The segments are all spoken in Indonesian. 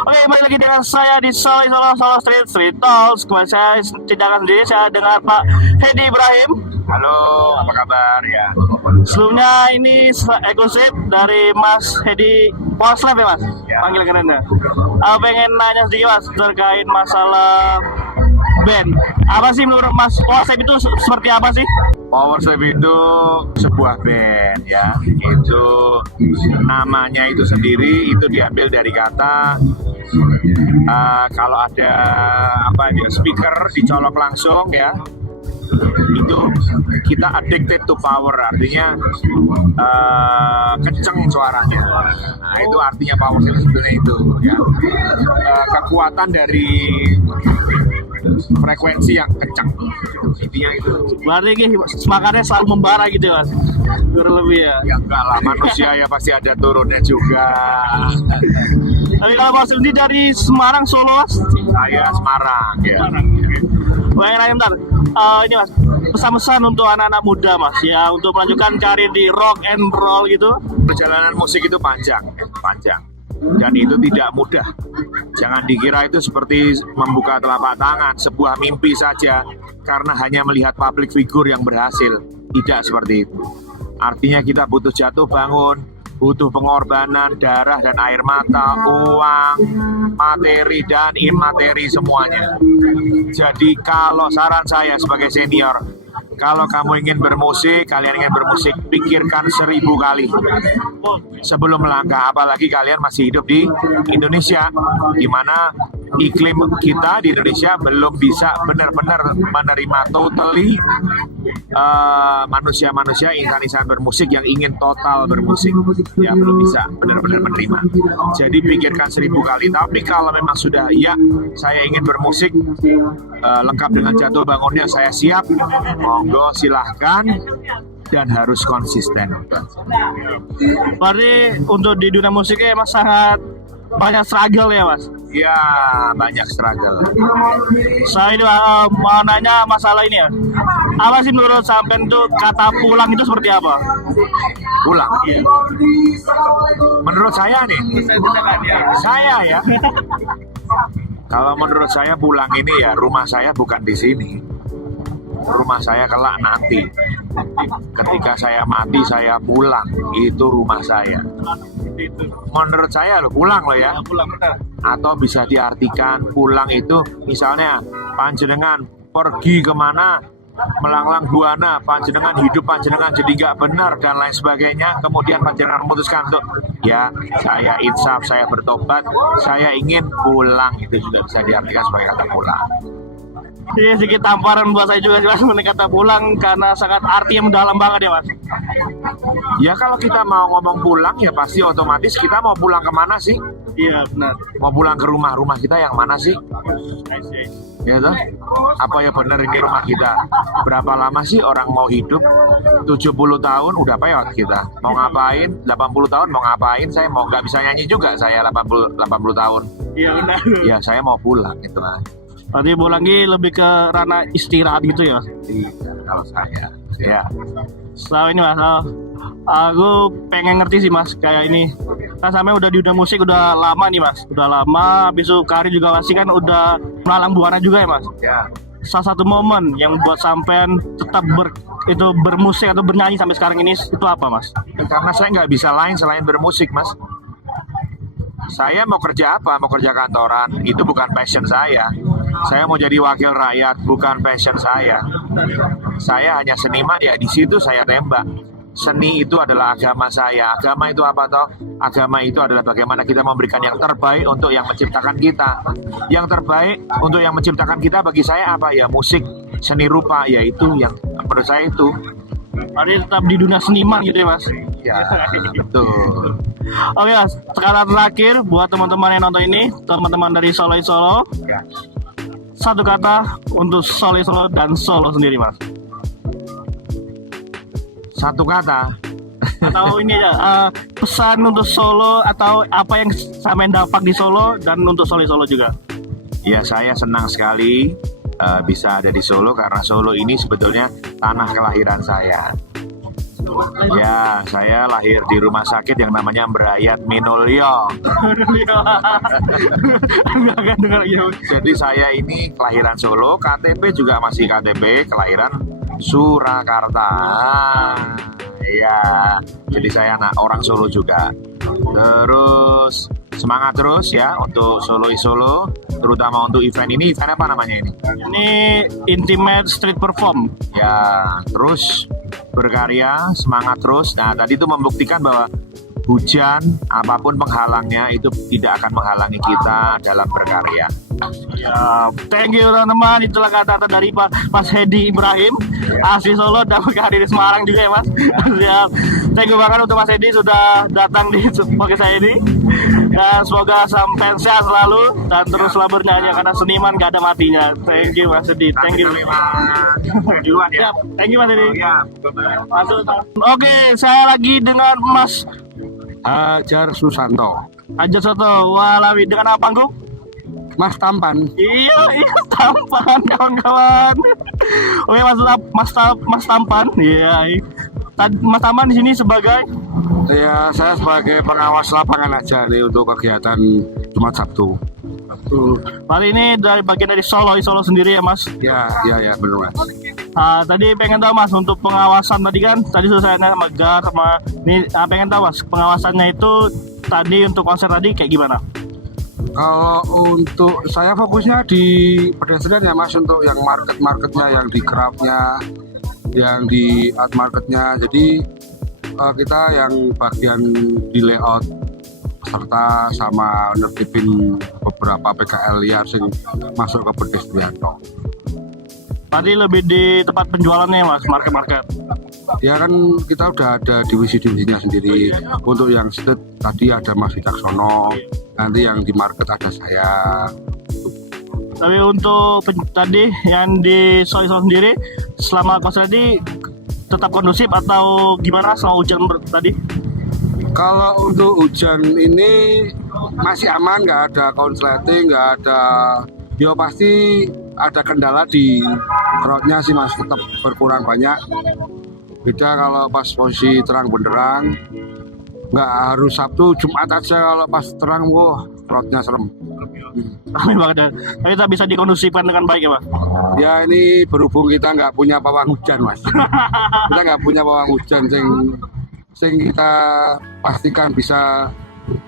Oke, kembali lagi dengan saya di Solo Street Talks. Kemarin saya tidak akan sendiri, saya dengar Pak Hedi Ibrahim. Halo, apa kabar ya? Sebelumnya ini eksklusif dari Mas Hedi Polslab ya Mas, Ya. panggil kerennya. Pengen nanya sedikit Mas terkait masalah band. Apa sih menurut Mas Polslab itu seperti apa sih? Power Slave itu sebuah band ya. Itu namanya itu sendiri itu diambil dari kata kalau ada apa dia speaker dicolok langsung ya. Itu kita addicted to power, artinya kenceng suaranya. Nah, itu artinya power slave sebenarnya itu ya. Kekuatan dari frekuensi yang kencang, intinya itu. Berarti semangatnya selalu membara gitu ya Mas, kurang lebih ya. Ya enggak lah, manusia ya pasti ada turunnya juga. Tapi kalau Mas sendiri dari Semarang, Solo Mas? Saya Semarang ya. Pengen nanya bentar, ini Mas, pesan-pesan untuk anak-anak muda Mas ya, untuk melanjutkan karir di rock and roll gitu. Perjalanan musik itu panjang, dan itu tidak mudah. Jangan dikira itu seperti membuka telapak tangan, sebuah mimpi saja karena hanya melihat public figure yang berhasil. Tidak seperti itu. Artinya kita butuh jatuh bangun, butuh pengorbanan darah dan air mata, uang, materi dan imateri semuanya. Jadi kalau saran saya sebagai senior, kalau kamu ingin bermusik, kalian ingin bermusik, pikirkan 1000 kali sebelum melangkah. Apalagi kalian masih hidup di Indonesia, di mana iklim kita di Indonesia belum bisa benar-benar menerima totally manusia-manusia, insan-insan bermusik yang ingin total bermusik. Ya belum bisa benar-benar menerima. Jadi pikirkan 1000 kali. Tapi kalau memang sudah, ya saya ingin bermusik, lengkap dengan jatuh bangunnya, saya siap, monggo silahkan, dan harus konsisten. Berarti untuk di dunia musiknya Mas sangat banyak struggle ya Mas? Ya banyak struggle. Saya ini mau nanya masalah ini ya, apa sih menurut sampean tuh kata pulang itu seperti apa? Pulang. Iya. Menurut saya nih, saya ya. Kalau menurut saya pulang ini ya, rumah saya bukan di sini. Rumah saya kelak nanti. Ketika saya mati saya pulang, itu rumah saya. Menurut saya loh, pulang loh ya. Atau bisa diartikan pulang itu misalnya panjenengan pergi kemana, melanglang buana, panjenengan hidup panjenengan jadi nggak benar dan lain sebagainya, kemudian panjenengan memutuskan untuk ya saya insaf, saya bertobat, saya ingin pulang, itu juga bisa diartikan sebagai kata pulang. Ini sedikit tamparan buat saya juga sih Mas mengenai kata pulang, karena sangat arti yang mendalam banget ya Mas. Ya kalau kita mau ngomong pulang ya pasti otomatis kita mau pulang kemana sih? Iya benar. Mau pulang ke rumah kita yang mana sih? Ya toh? Apa ya benar ini rumah kita? Berapa lama sih orang mau hidup? 70 tahun udah peot kita. Mau ngapain? 80 tahun mau ngapain? Saya mau nggak bisa nyanyi juga saya 80 tahun. Iya benar. Ya saya mau pulang gitu lah. Berarti pulang ini lebih ke ranah istirahat gitu ya Mas? Iya, kalau saya ya. Setelah ini Mas, aku pengen ngerti sih Mas, kayak ini kan sampai udah di dunia musik udah lama nih Mas, udah lama, habis itu karir juga pasti kan udah melalang buana juga ya Mas. Ya. Salah satu momen yang buat sampean tetap bermusik atau bernyanyi sampai sekarang ini itu apa Mas? Karena saya nggak bisa lain selain bermusik, Mas. Saya mau kerja apa? Mau kerja kantoran, itu bukan passion saya. Saya mau jadi wakil rakyat, bukan passion saya. Saya hanya seniman, ya di situ saya tembak. Seni itu adalah agama saya. Agama itu apa toh? Agama itu adalah bagaimana kita memberikan yang terbaik untuk yang menciptakan kita. Yang terbaik untuk yang menciptakan kita bagi saya apa? Ya musik, seni rupa, yaitu yang menurut saya itu. Berarti tetap di dunia seniman gitu ya Mas? Ya, betul. Oke Mas, sekarang terakhir buat teman-teman yang nonton ini, teman-teman dari Solo Ya. satu kata untuk Solo dan Solo sendiri Mas. Satu kata. Atau ini aja, pesan untuk Solo atau apa yang sampean dapat di Solo dan untuk Solo juga. Ya, saya senang sekali bisa ada di Solo karena Solo ini sebetulnya tanah kelahiran saya. Ya, saya lahir di rumah sakit yang namanya Brayat Minulyo. Enggak akan dengar ya. Jadi saya ini kelahiran Solo, KTP juga masih KTP kelahiran Surakarta. Iya, jadi saya anak orang Solo juga. Terus semangat terus ya untuk Solo is Solo, terutama untuk event ini. Event apa namanya ini? Ini Intimate Street Perform. Ya, terus berkarya, semangat terus. Nah, tadi itu membuktikan bahwa hujan, apapun penghalangnya itu tidak akan menghalangi kita dalam berkarya. Ya, thank you teman-teman. Itulah kata-kata dari Mas Hedi Ibrahim, asli Solo dan berkarya di Semarang juga ya Mas. Ya, thank you banget untuk Mas Hedi sudah datang di podcast saya ini. Ya, semoga sampai sehat selalu dan teruslah bernyanyi karena seniman gak ada matinya. Thank you Mas Hedi. Thank you. Duluan ya. Ya, thank you Mas Hedi. Ya. Oke, saya lagi dengan Mas Hajar Susanto, Aja Soto Walawi dengan apa panggung? Mas Tampan. Iya, tampan kawan-kawan. Oke, Mas Tampan. Iya. Mas Tampan di sini sebagai Ya, saya sebagai pengawas lapangan aja nih untuk kegiatan Jumat Sabtu. Kali ini dari bagian dari Solo sendiri ya Mas. Ya, benar Mas. Tadi pengen tahu Mas untuk pengawasan tadi kan tadi sudah saya nanya sama Gar sama ini pengen tahu Mas pengawasannya itu tadi untuk konser tadi kayak gimana? Kalau untuk saya fokusnya di pedestrian ya Mas, untuk yang marketnya, yang di craftnya, yang di art marketnya. Jadi kita yang bagian di layout serta sama nertibin beberapa PKL liar yang masuk ke pedestrian. Tadi lebih di tempat penjualannya Mas, market. Ya kan kita udah ada divisi-divisinya sendiri. Untuk yang street tadi ada Mas Wicaksono, nanti yang di market ada saya. Tapi untuk tadi yang di Solo sendiri selama konser tadi tetap kondusif atau gimana selama hujan tadi? Kalau untuk hujan ini masih aman, nggak ada konsleting, nggak ada. Ya pasti ada kendala di crowdnya sih Mas, tetap berkurang banyak. Beda kalau pas posisi terang benderang, nggak harus Sabtu, Jumat aja kalau pas terang, wah crowdnya serem. Amin banget. Tapi kita bisa dikondusifkan dengan baik ya Pak? Ya ini berhubung kita nggak punya pawang hujan Mas. Kita nggak punya pawang hujan sing kita pastikan bisa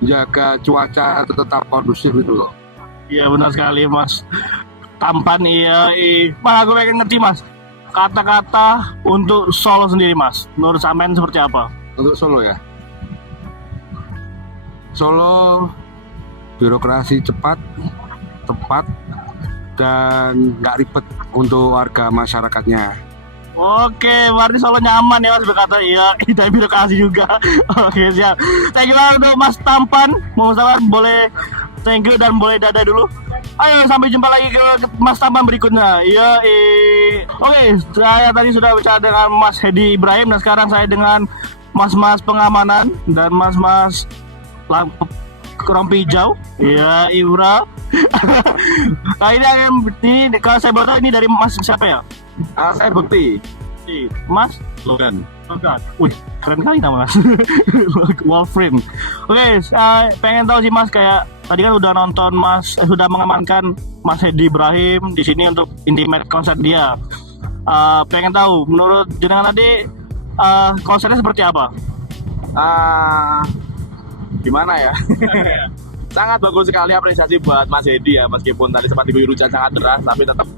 jaga cuaca tetap kondusif itu loh. Iya benar sekali Mas. Tampan iya. Mas aku pengen ngerti Mas. Kata-kata untuk Solo sendiri Mas. Menurut sampean seperti apa? Untuk Solo ya. Solo birokrasi cepat, tepat, dan nggak ribet untuk warga masyarakatnya. Oke, berarti Solo nyaman ya Mas berkata iya, kita birokrasi juga. Oke siap. Thank you banget untuk Mas Tampan. Mau boleh thank you dan boleh dadah dulu. Ayo sampai jumpa lagi ke Mas Tampan berikutnya. Iya. Oke, saya tadi sudah bicara dengan Mas Hedi Ibrahim dan sekarang saya dengan Mas-mas pengamanan dan Mas-mas rompi hijau. Iya, Ibra. Nah ini kalau saya baca ini dari Mas siapa ya? Saya Bekti. Mas Logan. Wih, keren kali nama Mas. Wolfram. Oke, pengen tahu sih Mas, kayak tadi kan udah nonton Mas, sudah mengamankan Mas Hedi Ibrahim di sini untuk intimate konser dia. Pengen tahu menurut jenengan tadi konsernya seperti apa? Gimana ya? Sangat bagus sekali, apresiasi buat Mas Hedi ya, meskipun tadi sempat diguyur hujan sangat deras tapi tetap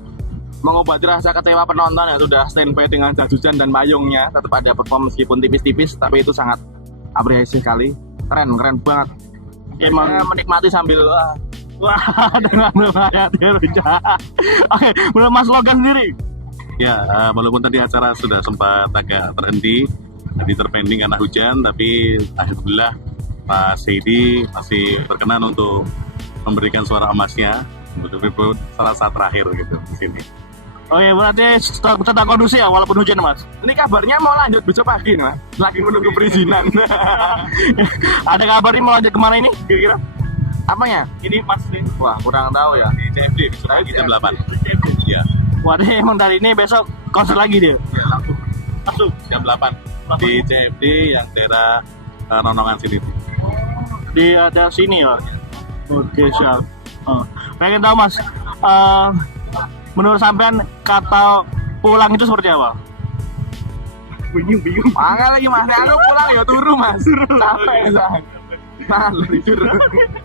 mengobati rasa kecewa penonton yang sudah standby dengan jas hujan dan payungnya, tetap ada perform meskipun tipis-tipis, tapi itu sangat apresiasi sekali. Keren banget. Emang menikmati sambil Wah, dengan melihat hujan. Oke, menurut Mas Logan sendiri? Ya, walaupun tadi acara sudah sempat agak terhenti, tadi terpending karena hujan, tapi alhamdulillah Mas Hedi masih berkenan untuk memberikan suara emasnya untuk selasa terakhir gitu di sini. Oke, berarti tetap kondusif ya walaupun hujan Mas. ini kabarnya mau lanjut besok pagi nih Mas, lagi menunggu perizinan. Ada kabar ini mau lanjut kemana ini kira-kira? Apanya? Ini Mas ini. Wah, kurang tahu ya. Di CFD, besok pagi jam 8. Ya. Waduh, emang dari ini besok konser lagi dia. Ya, langsung. Masuk. jam 8 di CFD yang daerah Nonongan sini. Di ada sini ya. Oke, siap. Pengen tahu Mas, menurut sampean kata pulang itu seperti apa? Bingung. Angel lagi mas, aku pulang ya turu mas. Capek saya. Nah, tidur.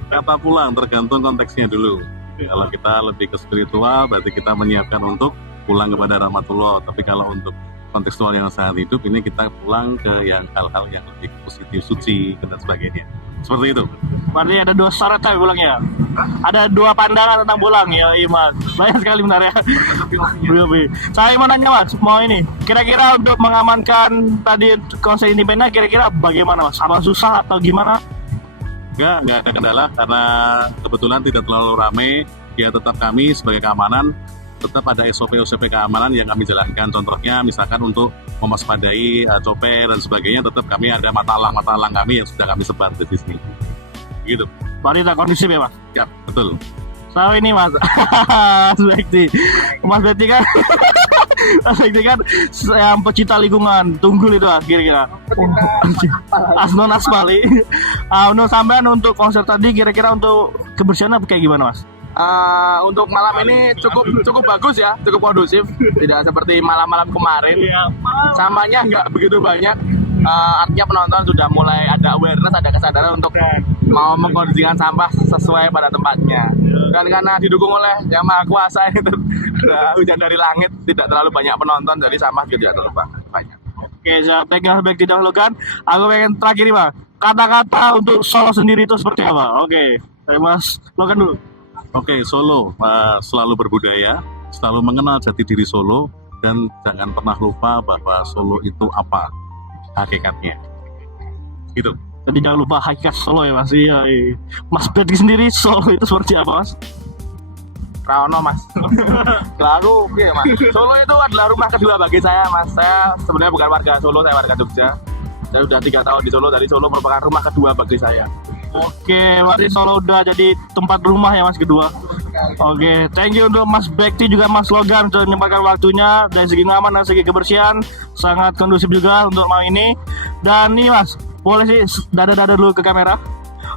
Kata pulang tergantung konteksnya dulu. Kalau kita lebih ke spiritual, berarti kita menyiapkan untuk pulang kepada rahmatullah. Tapi kalau untuk kontekstual yang sangat hidup, ini kita pulang ke yang hal-hal yang lebih positif, suci, dan sebagainya. Seperti itu. Berarti ada dua syarat tapi pulangnya. Ada dua pandangan tentang pulang ya, Iman. Banyak sekali benar ya. Saya mau nanya Mas, mau ini. Kira-kira untuk mengamankan tadi konser independen, kira-kira bagaimana Mas? Apa susah atau gimana? Nggak ada kendala karena kebetulan tidak terlalu ramai. Ya tetap kami sebagai keamanan tetap ada SOP keamanan yang kami jalankan. Contohnya misalkan untuk mewaspadai coper dan sebagainya, tetap kami ada matalang kami yang sudah kami sebar di sini. Gitu. Berarti tak kondusif ya Mas? Ya, betul. So ini Mas, Mas Bekti kan, Mas Bekti kan yang pecinta lingkungan, tunggul itu Mas, kira-kira. Asnon Aspali. Untuk sampean untuk konser tadi, kira-kira untuk kebersihannya kayak gimana Mas? Untuk malam ini cukup bagus ya, cukup kondusif. Tidak seperti malam-malam kemarin. Sampahnya nggak begitu banyak. Artinya penonton sudah mulai ada awareness, ada kesadaran untuk mau mengkondisikan sampah sesuai pada tempatnya. Dan karena didukung oleh Yang Maha Kuasa itu hujan dari langit, tidak terlalu banyak penonton, jadi sampah tidak terlalu banyak. Oke, saya pegang baik didahulukan. Aku pengen terakhir nih Mas, kata-kata untuk Solo sendiri itu seperti apa? Oke, Mas Logan dulu. Oke, Solo selalu berbudaya, selalu mengenal jati diri Solo, dan jangan pernah lupa bahwa Solo itu apa hakikatnya. Gitu. Jadi jangan lupa hakikat Solo ya Mas. Iya. Mas Bekti sendiri Solo itu seperti apa Mas? Rano mas. Lalu iya mas. Solo itu adalah rumah kedua bagi saya mas. Saya sebenarnya bukan warga Solo, saya warga Jogja. Saya sudah 3 tahun di Solo, dari Solo merupakan rumah kedua bagi saya. Oke, berarti Solo udah jadi tempat rumah ya Mas kedua. Oke, thank you untuk Mas Bekti juga Mas Logan sudah menyempatkan waktunya dari segi aman dan segi kebersihan, sangat kondusif juga untuk malam ini. Dan nih Mas, boleh sih dada-dada dulu ke kamera.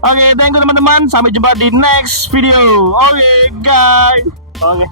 Oke, thank you teman-teman, sampai jumpa di next video. Oke guys. Oke.